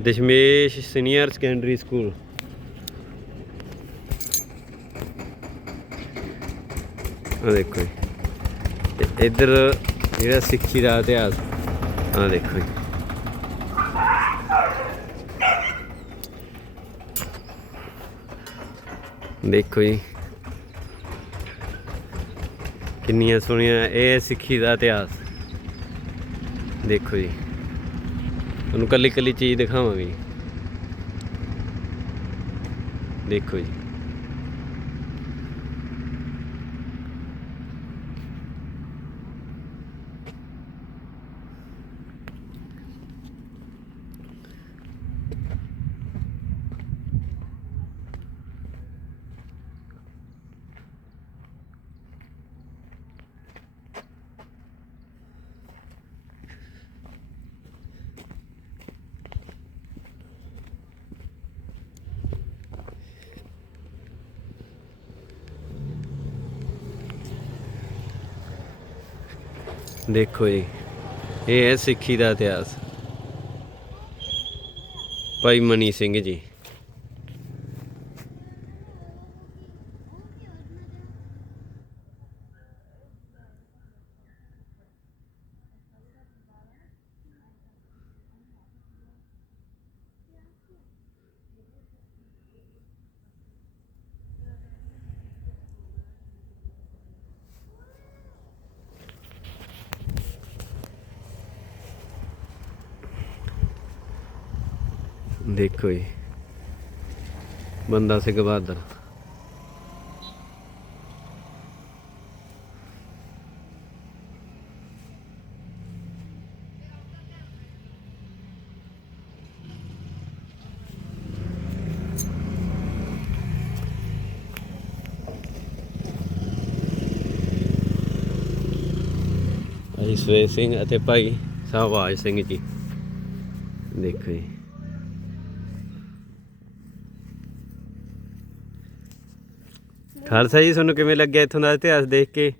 Dashmesh senior secondary school ਆ ਦੇਖੋ ਜੀ ਤੇ ਇੱਧਰ ਜਿਹੜਾ ਸਿੱਖੀ ਦਾ ਇਤਿਹਾਸ ਆ ਦੇਖੋ ਜੀ ਦੇਖੋ ਜੀ ਕਿੰਨੀਆਂ ਸੋਹਣੀਆਂ ਇਹ ਸਿੱਖੀ ਦਾ ਇਤਿਹਾਸ ਦੇਖੋ ਜੀ ਤੁਹਾਨੂੰ ਕੱਲੀ ਕੱਲੀ ਚੀਜ਼ ਦਿਖਾਵਾਂਗੇ ਦੇਖੋ ਜੀ। ਦੇਖੋ ਜੀ ਇਹ ਹੈ ਸਿੱਖੀ ਦਾ ਇਤਿਹਾਸ। ਭਾਈ ਮਨੀ ਸਿੰਘ ਜੀ। ਦੇਖੋ ਜੀ। ਬੰਦਾ ਸਿੰਘ ਬਹਾਦਰ। ਭਾਈ ਸਵੇ ਸਿੰਘ ਅਤੇ ਭਾਈ ਸਹਵਾਜ ਸਿੰਘ ਜੀ। ਦੇਖੋ ਜੀ। ਖਾਲਸਾ ਜੀ ਤੁਹਾਨੂੰ ਕਿਵੇਂ ਲੱਗਿਆ ਇੱਥੋਂ ਦਾ ਇਤਿਹਾਸ ਦੇਖ ਕੇ?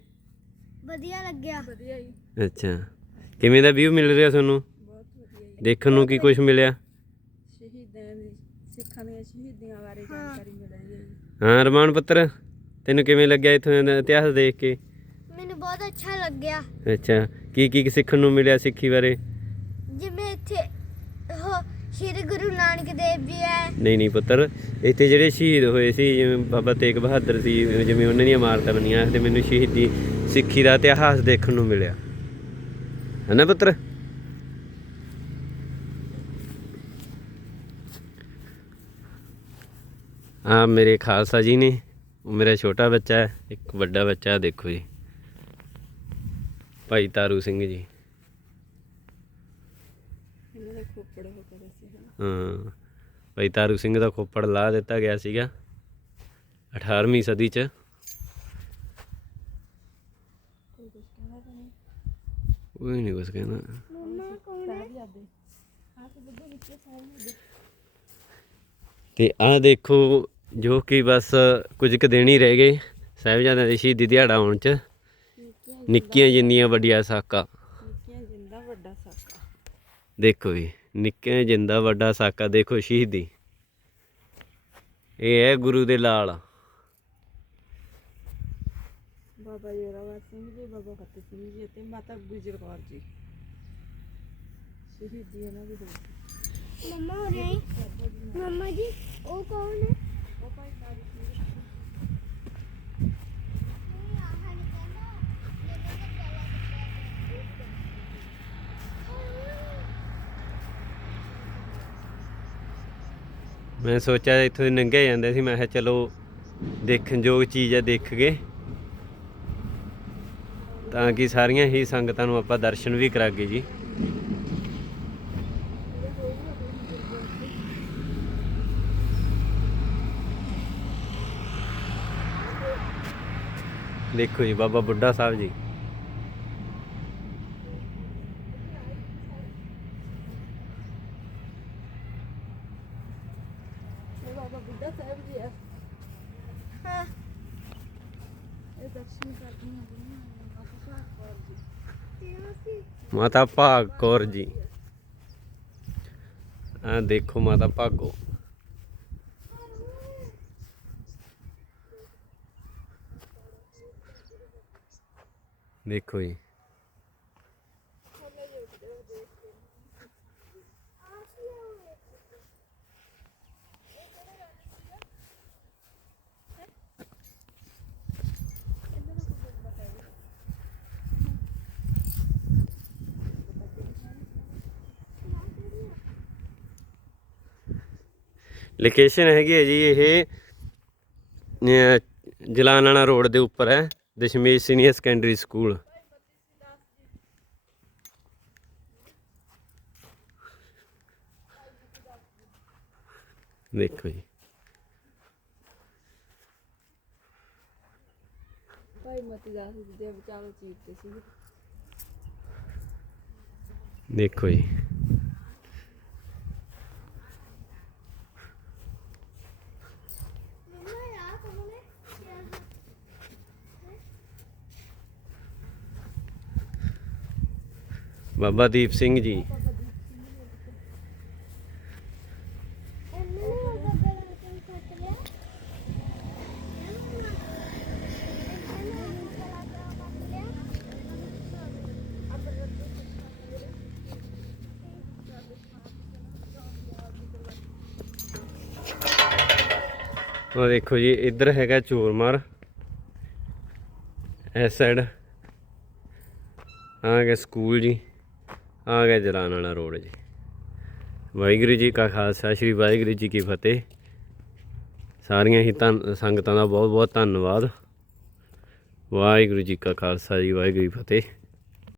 ਵਧੀਆ ਲੱਗਿਆ। ਵਧੀਆ ਜੀ। ਅੱਛਾ। ਕਿਵੇਂ ਦਾ ਵਿਊ ਮਿਲ ਰਿਹਾ ਤੁਹਾਨੂੰ? ਬਹੁਤ ਵਧੀਆ ਜੀ ਦੇਖਣ ਨੂੰ ਕੀ ਕੁਝ ਮਿਲਿਆ? ਸ਼ਹੀਦਾਂ ਦੀ ਸਿੱਖਾਂ ਦੀਆਂ ਸ਼ਹੀਦੀਆਂ ਬਾਰੇ ਹਾਂ। ਜਾਣਕਾਰੀ ਮਿਲ ਰਹੀ ਹੈ ਜੀ। ਹਾਂ ਰਮਾਨ ਪੁੱਤਰ ਤੈਨੂੰ ਕਿਵੇਂ ਲੱਗਿਆ ਇੱਥੋਂ ਦਾ ਇਤਿਹਾਸ ਦੇਖ ਕੇ? ਮੈਨੂੰ ਬਹੁਤ ਅੱਛਾ ਲੱਗਿਆ। ਅੱਛਾ। ਕੀ ਕੀ ਸਿੱਖਣ ਨੂੰ ਮਿਲਿਆ ਸਿੱਖੀ ਬਾਰੇ? ਜਿਵੇਂ ਸ਼੍ਰੀ ਗੁਰੂ ਨਾਨਕ ਦੇਵ ਜੀ ਹੈ। ਨਹੀਂ ਨਹੀਂ ਪੁੱਤਰ, ਇੱਥੇ ਜਿਹੜੇ ਸ਼ਹੀਦ ਹੋਏ ਸੀ, ਜਿਵੇਂ ਬਾਬਾ ਤੇਗ ਬਹਾਦਰ ਸੀ, ਜਿਵੇਂ ਉਹਨਾਂ ਦੀਆਂ ਇਮਾਰਤਾਂ ਬਣੀਆਂ, ਤੇ ਮੈਨੂੰ ਸ਼ਹੀਦੀ ਸਿੱਖੀ ਦਾ ਇਤਿਹਾਸ ਦੇਖਣ ਨੂੰ ਮਿਲਿਆ। ਹੈ ਨਾ ਪੁੱਤਰ? ਆ ਮੇਰੇ ਖਾਲਸਾ ਜੀ ਨੇ, ਉਹ ਮੇਰਾ ਛੋਟਾ ਬੱਚਾ ਹੈ, ਇੱਕ ਵੱਡਾ ਬੱਚਾ ਦੇਖੋ ਜੀ। ਭਾਈ ਤਾਰੂ ਸਿੰਘ ਜੀ ਇਹਨਾਂ ਦਾ ਖੋਪੜ ਹੋ ਕਰੇ ਸੀ ਹਨਾ। ਹਾਂ। ਭਾਈ ਤਾਰੂ ਸਿੰਘ ਦਾ ਖੋਪੜ ਲਾ ਦਿੱਤਾ ਗਿਆ ਸੀਗਾ 18ਵੀਂ ਸਦੀ ਚ। ਕੁਝ ਤਾਂ ਨਹੀਂ? ਕੁਛ ਕਹਿੰਦਾ ਮੰਮਾ ਕੌਣ ਹੈ ਸਾਹਿਬਜ਼ਾਦੇ ਆਹ ਤੇ ਆਹ ਦੇਖੋ ਜੋ ਕਿ ਬਸ ਕੁਝ ਕੁ ਦਿਨ ਹੀ ਰਹਿ ਗਏ ਸਾਹਿਬਜ਼ਾਦਿਆਂ ਦੀ ਸ਼ਹੀਦੀ ਦਿਹਾੜਾ ਆਉਣ ਚ। ਨਿੱਕੀਆਂ ਜਿੰਨੀਆਂ ਵੱਡੀਆਂ ਸਾਕਾ ਨਿੱਕੀਆਂ ਜਿੰਦਾ ਵੱਡਾ ਸਾਕਾ ਦੇਖੋ ਜੀ ਨਿੱਕੇ ਜਿੰਦਾ ਵੱਡਾ ਸਾਕਾ ਦੇਖੋ ਸ਼ਹੀਦੀ। ਇਹ ਹੈ ਗੁਰੂ ਦੇ ਲਾਲ। ਬਾਬਾ ਜੋਰਾਵਰ ਸਿੰਘ ਜੀ ਬਾਬਾ ਫਤਿਹ ਸਿੰਘ ਜੀ ਅਤੇ ਮਾਤਾ ਗੁਜਰ ਕੌਰ ਜੀ। ਸ਼ਹੀਦੀ ਇਹਨਾਂ ਦੀ ਹੋਈ। ਮੰਮਾ ਹੋ। ਰਹੀ ਮੰਮਾ ਜੀ ਉਹ ਕੌਣ ਹੈ? ਉਹ ਭਾਈ ਤਾਰੂ ਸਿੰਘ ਮੈਂ ਸੋਚਿਆ ਇੱਥੋਂ ਦੀ ਨੰਗੇ ਜਾਂਦੇ ਸੀ, ਮੈਂ ਕਿਹਾ ਚਲੋ ਦੇਖਣ ਯੋਗ ਚੀਜ਼ ਹੈ ਦੇਖ ਕੇ। ਤਾਂ ਕਿ ਸਾਰੀਆਂ ਹੀ ਸੰਗਤਾਂ ਨੂੰ ਆਪਾਂ ਦਰਸ਼ਨ ਵੀ ਕਰਾਗੇ ਜੀ। ਦੇਖੋ ਜੀ, ਬਾਬਾ ਬੁੱਢਾ ਸਾਹਿਬ ਜੀ। ਬਾਬਾ ਬੁੱਢਾ ਸਾਹਿਬ ਜੀ ਆ। ਹਾਂ। ਇਹ ਦਰਸ਼ਨ ਕਰਦੀਆਂ ਬੁੜੀਆਂ ਮਾਤਾ ਭਾਗ ਕੌਰ ਜੀ। ਤੇ ਅਸੀਂ ਮਾਤਾ ਭਾਗ ਕੌਰ ਜੀ। ਆ ਦੇਖੋ ਮਾਤਾ ਭਾਗੋ। ਦੇਖੋ ਜੀ। ਲੋਕੇਸ਼ਨ ਹੈਗੀ ਹੈ ਜੀ ਇਹ ਅਹ, ਜਲਾਲਾਣਾ ਰੋਡ ਦੇ ਉੱਪਰ ਹੈ ਦਸ਼ਮੇਸ਼ ਸੀਨੀਅਰ ਸੈਕੰਡਰੀ ਸਕੂਲ ਦੇਖੋ ਜੀ। ਭਾਈ ਮਤੀ ਦਾਸ ਜੀ ਦੇ ਵਿਚਾਰੋ ਚੀਜ਼ ਤੇ ਸੀ। ਦੇਖੋ ਜੀ। ਬਾਬਾ ਦੀਪ ਸਿੰਘ ਜੀ ਇਹਨੇ ਉਹ ਬੱਬੇ ਦਾ ਕੰਮ ਕੱਟ ਲਿਆ ਉਹ ਦੇਖੋ ਜੀ ਇੱਧਰ ਹੈਗਾ ਚੋਰਮਾਰ ਇਸ ਸਾਈਡ ਆ ਗਿਆ ਸਕੂਲ ਜੀ ਆ ਗਿਆ ਜਲਾਨ ਵਾਲਾ ਰੋਡ ਜੀ। ਵਾਹਿਗੁਰੂ ਜੀ ਕਾ ਖਾਲਸਾ, ਸ੍ਰੀ ਵਾਹਿਗੁਰੂ ਜੀ ਕੀ ਫਤਿਹ। ਸਾਰੀਆਂ ਹੀ ਧੰਨ ਸੰਗਤਾਂ ਦਾ ਬਹੁਤ ਬਹੁਤ ਧੰਨਵਾਦ। ਵਾਹਿਗੁਰੂ ਜੀ ਕਾ ਖਾਲਸਾ ਜੀ, ਵਾਹਿਗੁਰੂ ਜੀ ਫਤਿਹ।